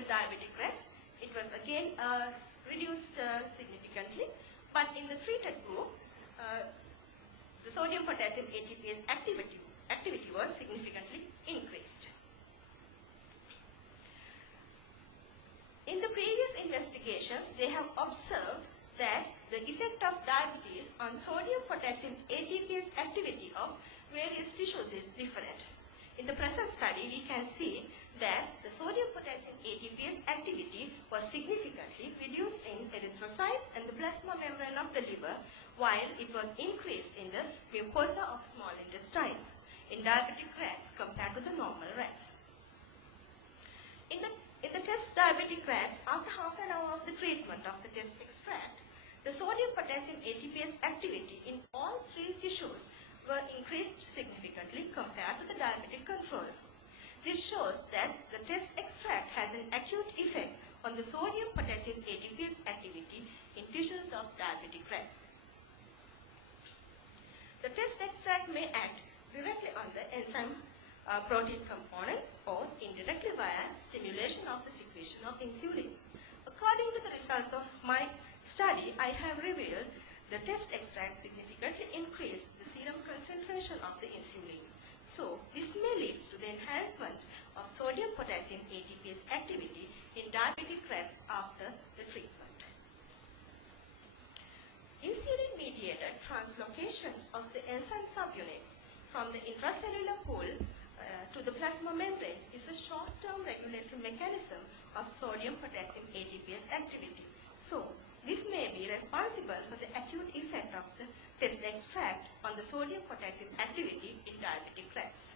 treated diabetic rats, it was again reduced significantly, but in the treated group, the sodium-potassium ATPase activity was significantly increased. In the previous investigations, they have observed that the effect of diabetes on sodium-potassium ATPase activity of various tissues is different. In the present study, we can see that the sodium-potassium ATPase activity was significantly reduced in erythrocytes and the plasma membrane of the liver, while it was increased in the mucosa of small intestine in diabetic rats compared to the normal rats. In the test diabetic rats, after half an hour of the treatment of the test extract, the sodium-potassium ATPase activity in all three tissues were increased significantly compared to the diabetic control. This shows that the test extract has an acute effect on the sodium-potassium ATPase activity in tissues of diabetic rats. The test extract may act directly on the enzyme protein components or indirectly via stimulation of the secretion of insulin. According to the results of my study, I have revealed the test extract significantly increased the serum concentration of the insulin. So, this may lead to the enhancement of sodium-potassium ATPase activity in diabetic rats after the treatment. Insulin-mediated translocation of the enzyme subunits from the intracellular pool to the plasma membrane is a short-term regulatory mechanism of sodium-potassium ATPase activity. So, this may be responsible for the acute effect of the test extract on the sodium-potassium activity in diabetic rats.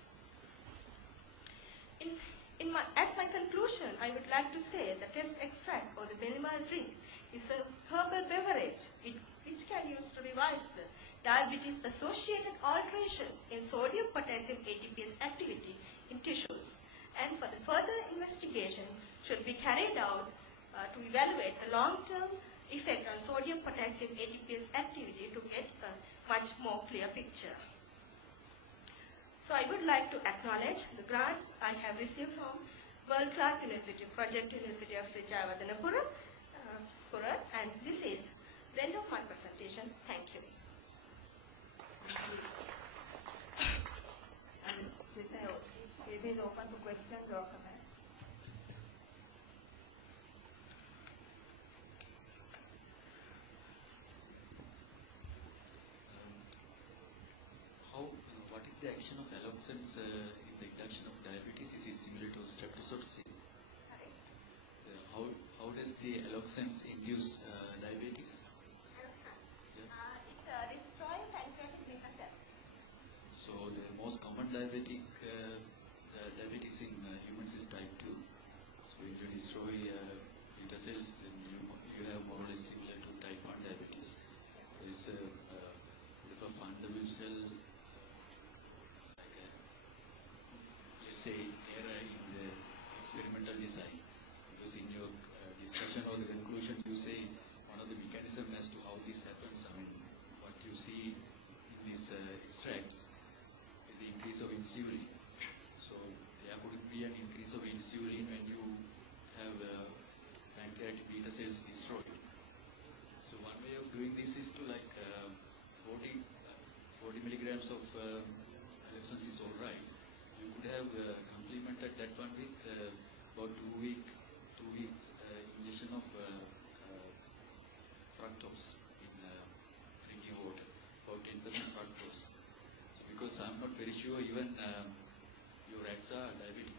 As my conclusion, I would like to say the test extract or the minimal drink is a herbal beverage which can use to revise the diabetes-associated alterations in sodium-potassium ATPase activity in tissues, and for the further investigation should be carried out to evaluate the long-term effect on sodium-potassium ATPase activity to get a much more clear picture. So I would like to acknowledge the grant I have received from world-class university, Project University of Sri Jayawardhanapura, and this is the end of my presentation. Thank you. And it is open to questions or comments. What is the action of alloxins in the induction of diabetes? Is it similar to streptozotocin? How does the alloxins induce diabetes? It destroys pancreatic beta cells. So the most common diabetes in humans is type 2. So if you destroy beta cells, then you have more or less similar to type 1 diabetes. There is a bit of a fundamental error in the experimental design, because in your discussion or the conclusion you say one of the mechanisms as to how this happens, I mean what you see in these extracts is the increase of insulin. So there could be an increase of insulin when you have pancreatic beta cells destroyed. So one way of doing this is to 40 milligrams of alloxins is alright. You could have complemented that one with about 2 weeks injection of fructose in drinking water, about 10% fructose. So because I'm not very sure even your rats are diabetic.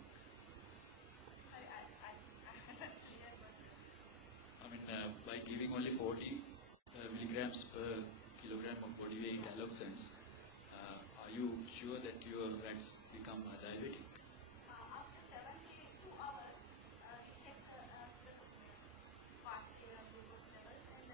I mean by giving only 40 milligrams per kilogram of body weight alloxins, are you sure that your rats become diabetic? After 72 hours, we check the fasting glucose levels and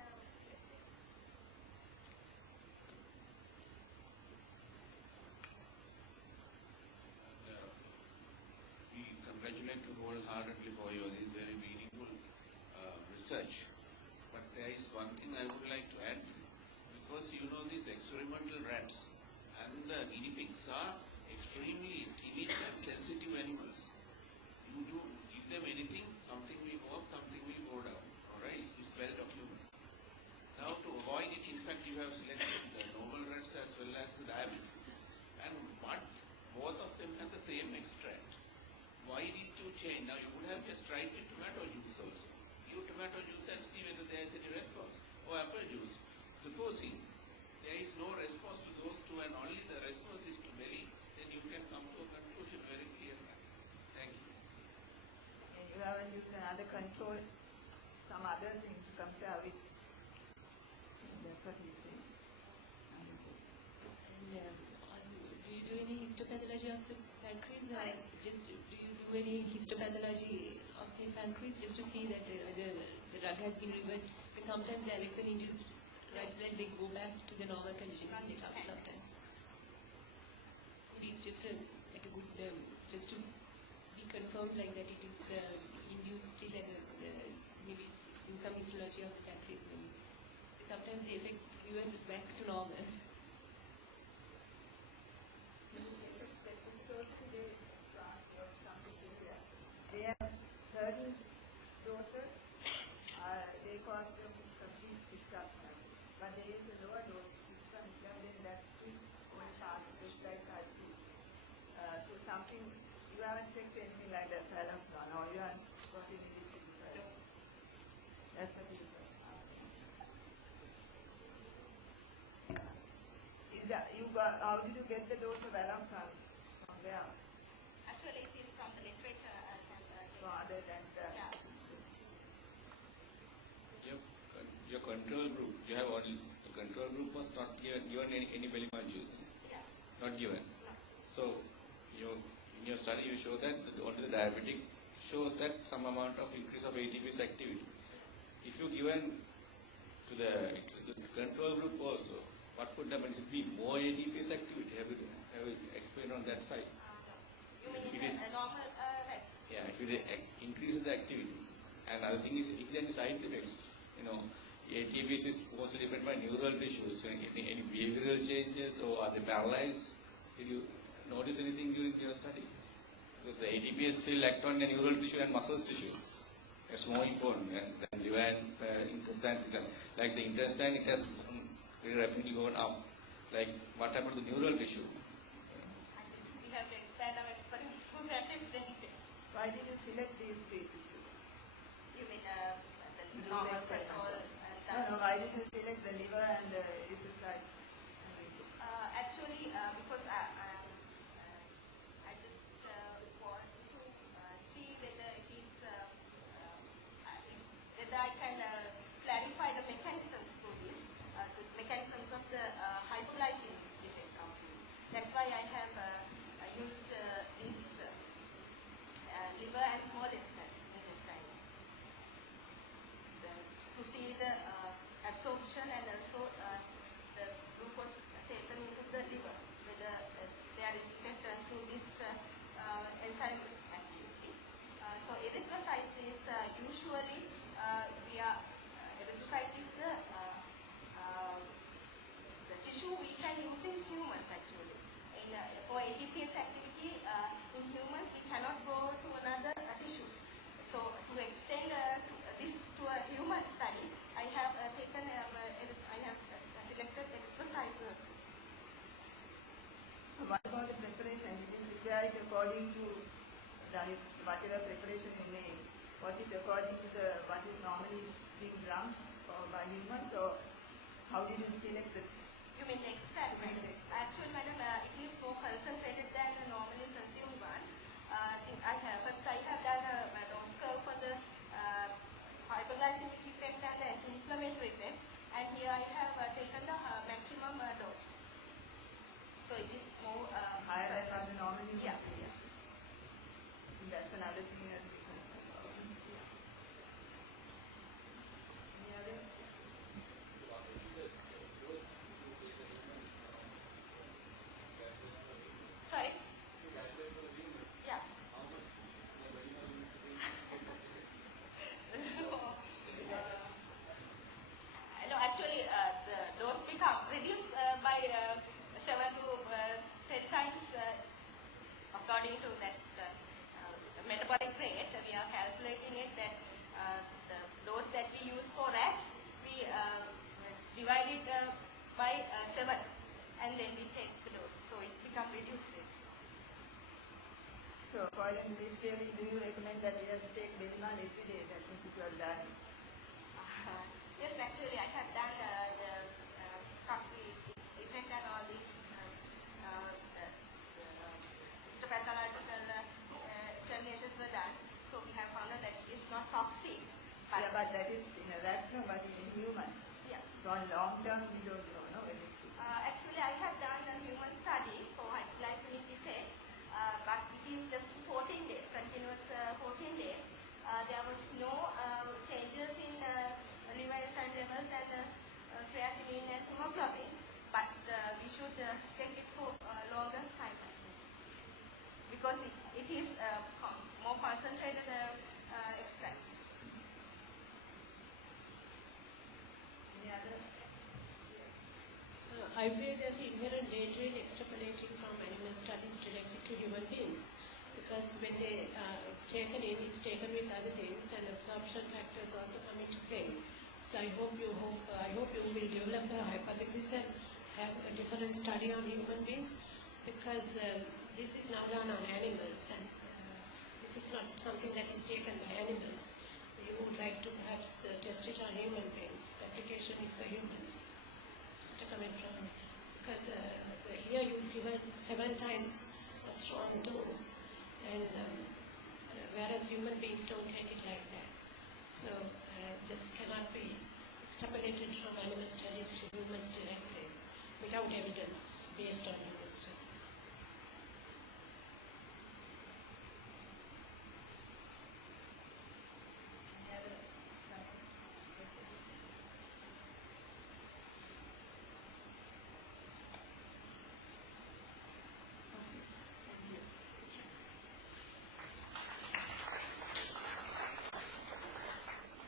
we congratulate you wholeheartedly for your this very meaningful research. But there is one thing I would like to add, because you know these experimental rats and the guinea pigs are extremely timid and sensitive animals. You do give them anything, something change. Now you would have just tried with tomato juice also. Give tomato juice and see whether there is any response. Or apple juice. Supposing there is no response to those two and only the response is to belly, then you can come to a conclusion very clearly. Thank you. And you haven't used another control, some other thing to compare with. That's what he's saying. And also, do you do any histopathology of the pancreas? Sorry? Just do you do any histopathology of the pancreas just to see that the drug has been reversed? Because sometimes the Alexin-induced drugs, like they go back to the normal conditions sometimes. Maybe it's just like a good, just to be confirmed like that it is induced still as maybe do some histology of the pancreas maybe. Sometimes the effect reverses back to normal. They have certain doses, they cause them complete destruction. But there is a lower dose system, then that is only past just like that too. So something, you haven't checked anything like that, Phalanxon, or you haven't got any literature. That's what it is. Is that, how did you get the dose of Phalanxon from there? Actually, it is from the literature. Other than that. Yeah. Your control group, you have only, the control group was not given any belly juice. Yeah. Not given. No. So, in your study you show that only the diabetic shows that some amount of increase of ATPase activity. If you given to the control group also, what would happen? Is it be more ATPase activity? Have you explained on that side? You mean It is a normal rest? Yeah, if it increases the activity. And other thing is there any side effects? ATPase is mostly dependent by neural tissues. So any behavioral changes, or are they paralyzed? Did you notice anything during your study? Because the ATPase still act on the neural tissue and muscle tissues. It's more important than liver and intestine. Like the intestine, it has very rapidly gone up. Like what happened to the neural tissue? We have to expand our experiment for that extent. Why did you select these three tissues? You mean the normal control? No, why did you select the liver and the erythrocytes? Actually, because I just want to see whether it is whether I can clarify the mechanisms for this, the mechanisms of the hypoglycemic effect of this. That's why I have used this liver and small intestine to see the absorption and also the glucose taken into the liver, whether there is effect through this enzyme activity. So erythrocytes is usually erythrocytes is the tissue we can use in humans actually. For ATPase activity in humans, we cannot go to another tissue. So to extend this to a human study, I have selected erythrocytes also. What about the preparation? Did you prepare it according to whatever preparation you made? Was it according to what is normally being drunk by humans, or how did you select the? You mean the extract? Actually, madam, it is more concentrated than the normally consumed one. First I have done a dose curve for the hypoglycemic effect and the anti-inflammatory effect, and here I have taken the maximum dose. So it is more Higher than what the normally Yeah. So that's another thing that we concerned about. Any other? Sorry? Yeah. No, actually, the dose become reduced by 7 to 10 times according to that metabolic rate. We are calculating it that the dose that we use for rats, we divide it by 7, and then we take the dose. So it becomes reduced rate. So according to this theory, do you recommend But Yeah, but that is in a rat, no, but in a human. yeah. For long term, we don't know, no, whether it is. Actually, I have done a human study for hypoglycemic effect, but it is just 14 days, continuous 14 days. There was no changes in liver enzyme levels and creatinine and hemoglobin, but we should check it for longer time because it is more concentrated extract. Any other? I feel there's inherent danger in extrapolating from animal studies directly to human beings because when it's taken with other things and absorption factors also come into play. So I hope you will develop a hypothesis and have a different study on human beings because this is now done on animals and this is not something that is taken by animals. You would like to perhaps test it on human beings. The application is for humans. Just a comment from me. Because here you've given 7 times a strong dose and whereas human beings don't take it like that. So just cannot be extrapolated from animal studies to humans directly without evidence based on